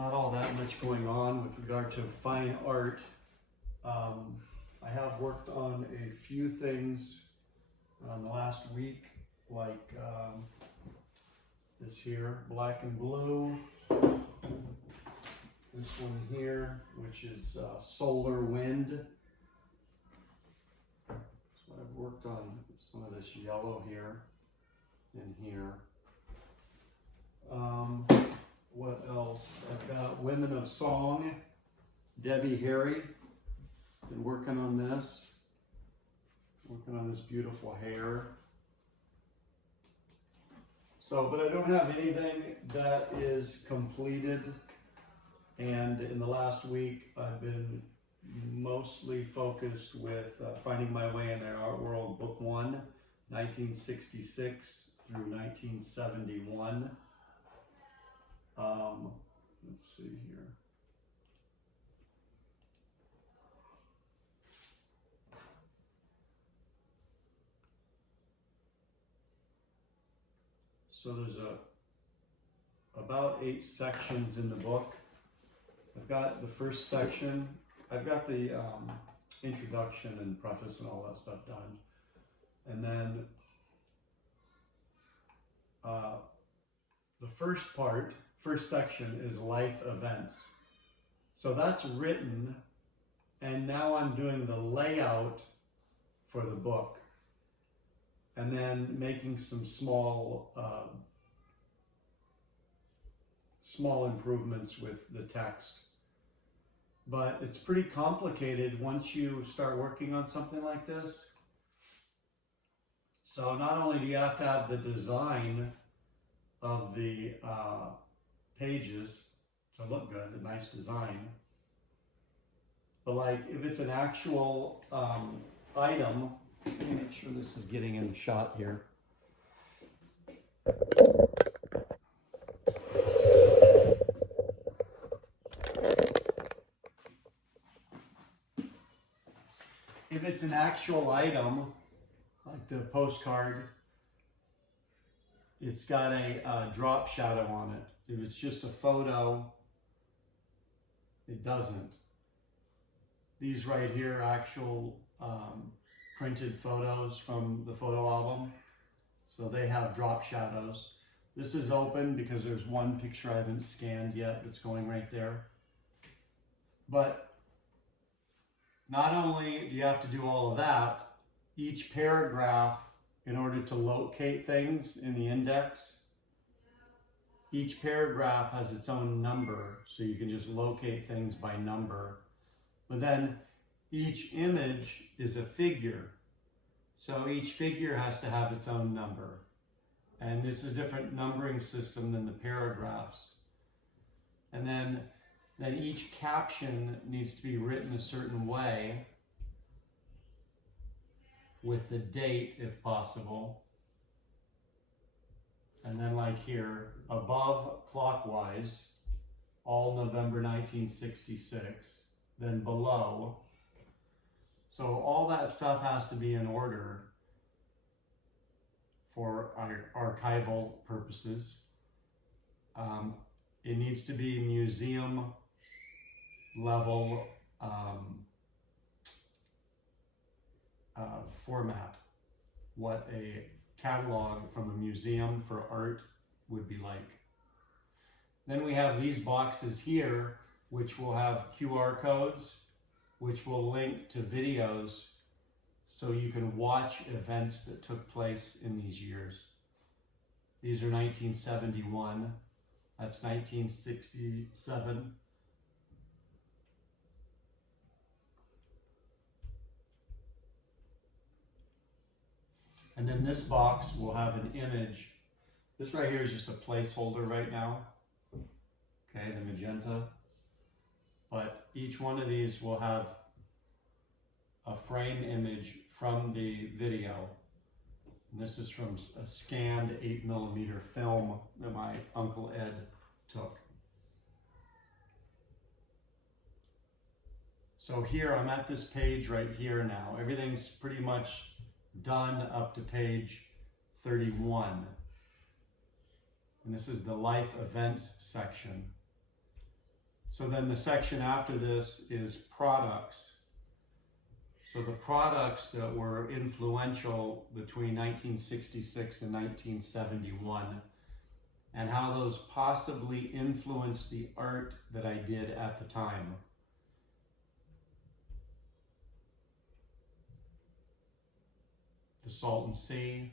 not all that much going on with regard to fine art. I have worked on a few things the last week, like this here, black and blue. This one here, which is solar wind. So I've worked on some of this yellow here and here. What else? I've got Women of Song, Debbie Harry. Been working on this. Working on this beautiful hair. So, but I don't have anything that is completed. And in the last week, I've been mostly focused with Finding My Way in the Art World, Book 1, 1966 through 1971. Let's see here. So there's about 8 sections in the book. I've got the first section. I've got the introduction and preface and all that stuff done. And then the first section is life events. So that's written, and now I'm doing the layout for the book, and then making some small improvements with the text. But it's pretty complicated once you start working on something like this. So not only do you have to have the design of the pages to look good, a nice design, but like if it's an actual item, let me make sure this is getting in the shot here. If it's an actual item, like the postcard, it's got a drop shadow on it. If it's just a photo, it doesn't. These right here are actual printed photos from the photo album. So they have drop shadows. This is open because there's one picture I haven't scanned yet that's going right there. But not only do you have to do all of that, each paragraph, in order to locate things in the index, each paragraph has its own number, so you can just locate things by number. But then each image is a figure, so each figure has to have its own number. And this is a different numbering system than the paragraphs. And then each caption needs to be written a certain way, with the date if possible. And then like here, above clockwise, all November 1966, then below. So all that stuff has to be in order for our archival purposes. It needs to be museum level format, what a catalog from a museum for art would be like. Then we have these boxes here, which will have QR codes, which will link to videos so you can watch events that took place in these years. These are 1971, that's 1967. And then this box will have an image. This right here is just a placeholder right now. Okay, the magenta. But each one of these will have a frame image from the video. And this is from a scanned 8mm film that my Uncle Ed took. So here, I'm at this page right here now. Everything's pretty much done up to page 31. And this is the life events section. So then the section after this is products. So the products that were influential between 1966 and 1971, and how those possibly influenced the art that I did at the time. The Salton Sea.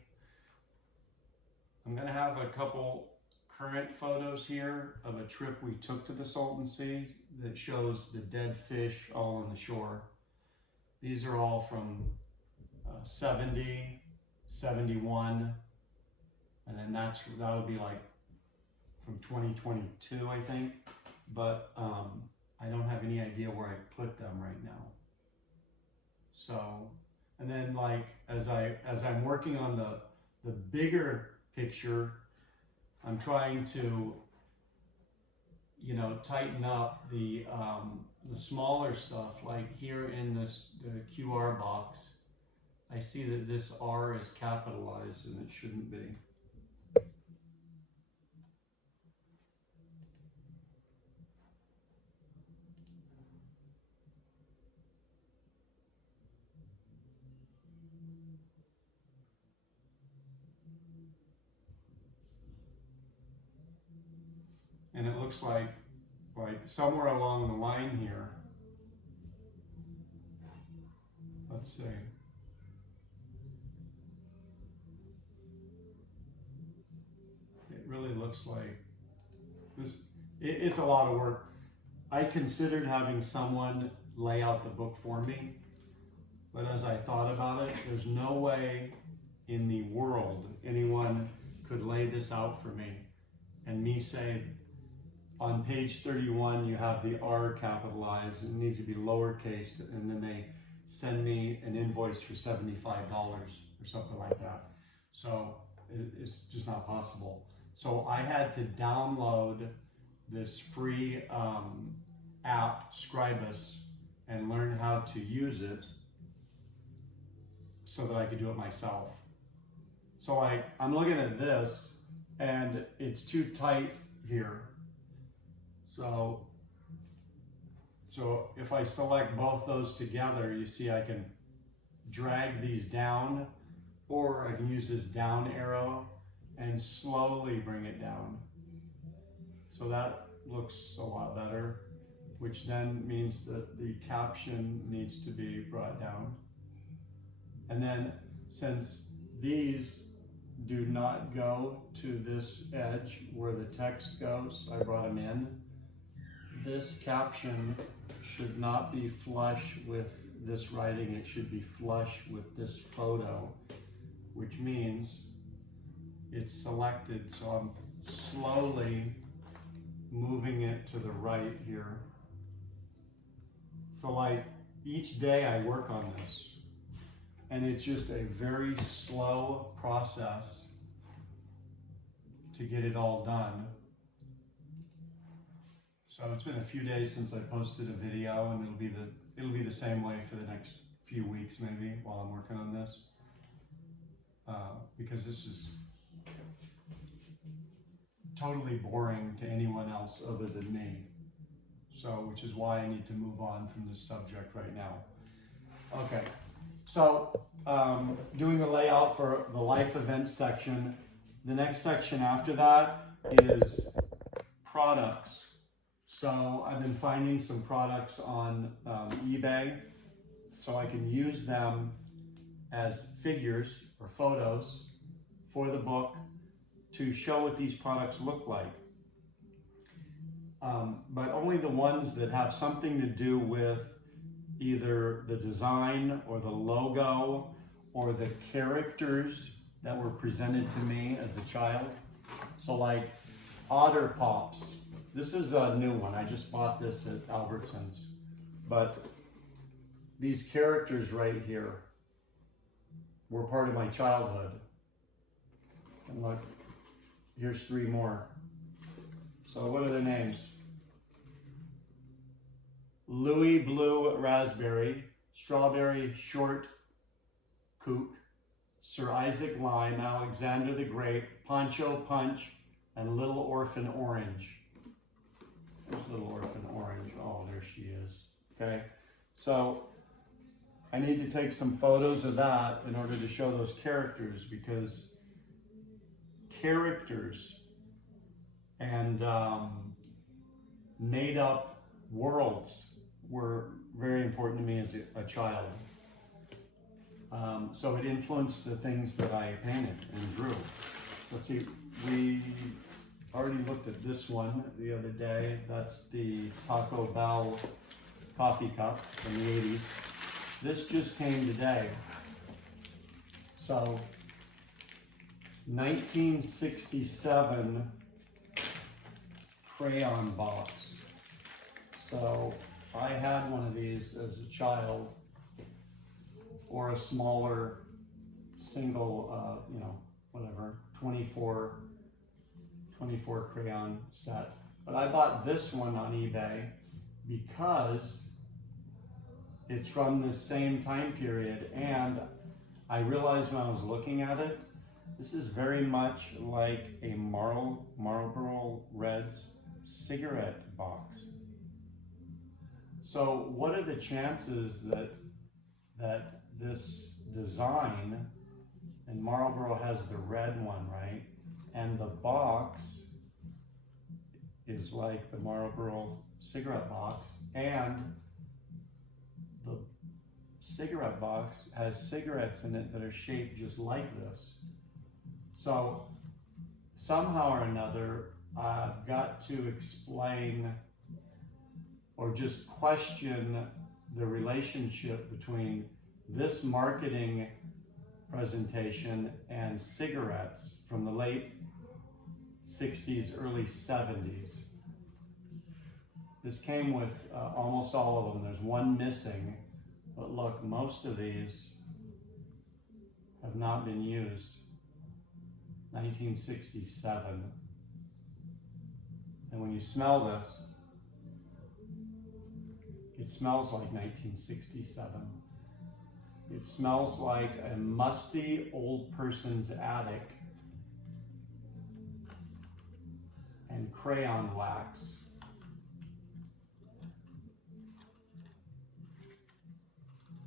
I'm gonna have a couple current photos here of a trip we took to the Salton Sea that shows the dead fish all on the shore. These are all from 70, 71, and then that'll be like from 2022, I think. But I don't have any idea where I put them right now. So, and then like as I'm working on the bigger picture, I'm trying to, you know, tighten up the smaller stuff. Like here in the QR box, I see that this R is capitalized and it shouldn't be. And it looks like somewhere along the line here, let's see. It really looks like this. It's a lot of work. I considered having someone lay out the book for me, but as I thought about it, there's no way in the world anyone could lay this out for me and me say, on page 31, you have the R capitalized, it needs to be lowercase, and then they send me an invoice for $75 or something like that. So it's just not possible. So I had to download this free app, Scribus, and learn how to use it so that I could do it myself. So I'm looking at this, and it's too tight here. So if I select both those together, you see I can drag these down, or I can use this down arrow and slowly bring it down. So that looks a lot better, which then means that the caption needs to be brought down. And then since these do not go to this edge where the text goes, I brought them in. This caption should not be flush with this writing, it should be flush with this photo, which means it's selected, so I'm slowly moving it to the right here. So like each day I work on this, and it's just a very slow process to get it all done. So it's been a few days since I posted a video, and it'll be the same way for the next few weeks maybe while I'm working on this, because this is totally boring to anyone else other than me. So, which is why I need to move on from this subject right now. Okay, so doing the layout for the life events section. The next section after that is products. So I've been finding some products on eBay, so I can use them as figures or photos for the book to show what these products look like. But only the ones that have something to do with either the design or the logo or the characters that were presented to me as a child. So like Otter Pops. This is a new one. I just bought this at Albertsons. But these characters right here were part of my childhood. And look, here's 3 more. So what are their names? Louis Blue Raspberry, Strawberry Short Kook, Sir Isaac Lime, Alexander the Grape, Poncho Punch, and Little Orphan Orange. There's Little Orphan Orange. Oh, there she is. Okay, so I need to take some photos of that in order to show those characters, because characters and made up worlds were very important to me as a child. So it influenced the things that I painted and drew. Let's see, we already looked at this one the other day. That's the Taco Bell coffee cup from the 80s. This just came today. So 1967 crayon box. So I had one of these as a child, or a smaller single, whatever, 24 crayon set. But I bought this one on eBay because it's from this same time period, and I realized when I was looking at it, this is very much like a Marlboro Reds cigarette box. So what are the chances that this design, and Marlboro has the red one, right? And the box is like the Marlboro cigarette box, and the cigarette box has cigarettes in it that are shaped just like this. So somehow or another, I've got to explain or just question the relationship between this marketing presentation and cigarettes from the late 60s, early 70s. This came with almost all of them. There's one missing, but look, most of these have not been used. 1967. And when you smell this, it smells like 1967. It smells like a musty old person's attic and crayon wax.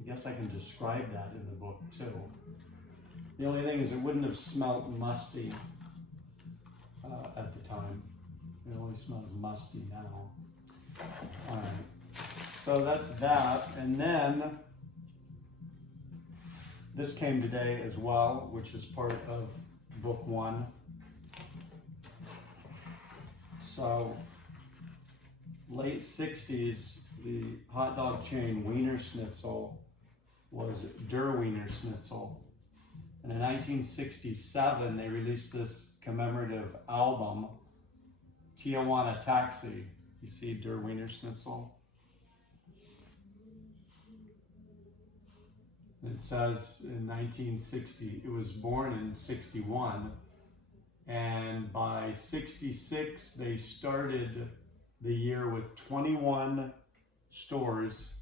I guess I can describe that in the book too. The only thing is it wouldn't have smelled musty at the time. It only smells musty now. All right, so that's that. And then this came today as well, which is part of book 1. So late 60s, the hot dog chain Wiener Schnitzel was Der Wiener Schnitzel. And in 1967, they released this commemorative album, Tijuana Taxi. You see Der Wiener Schnitzel? It says in 1960, it was born in 61, and by 66, they started the year with 21 stores,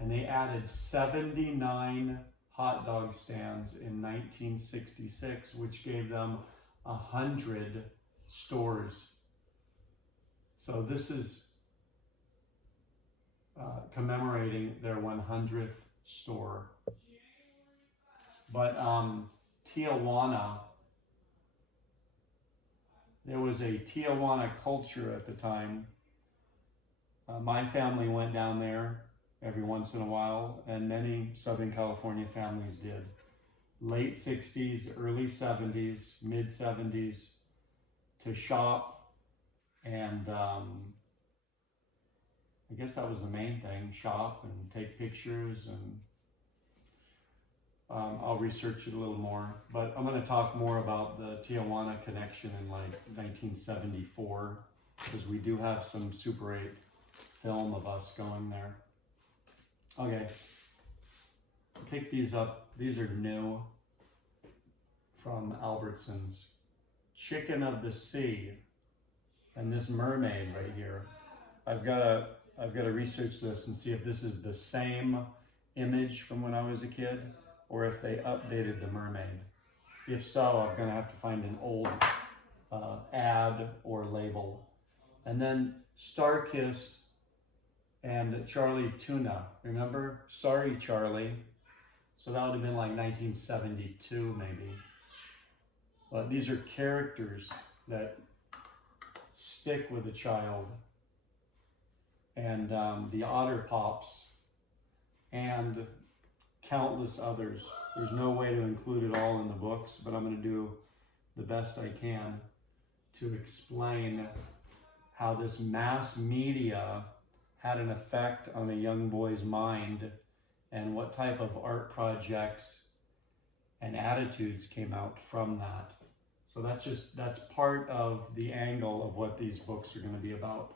and they added 79 hot dog stands in 1966, which gave them 100 stores. So this is commemorating their 100th store. But Tijuana, there was a Tijuana culture at the time. My family went down there every once in a while, and many Southern California families did. Late 60s, early 70s, mid 70s, to shop, and I guess that was the main thing, shop and take pictures, and I'll research it a little more, but I'm going to talk more about the Tijuana connection in like 1974, because we do have some Super 8 film of us going there. Okay, pick these up. These are new from Albertsons. Chicken of the Sea, and this mermaid right here. I've got to research this and see if this is the same image from when I was a kid, or if they updated the mermaid. If so, I'm going to have to find an old ad or label. And then Star-Kissed, and Charlie Tuna. Remember? Sorry, Charlie. So that would have been like 1972 maybe. But these are characters that stick with a child. And the Otter Pops and countless others. There's no way to include it all in the books, but I'm going to do the best I can to explain how this mass media had an effect on a young boy's mind and what type of art projects and attitudes came out from that. So that's part of the angle of what these books are going to be about.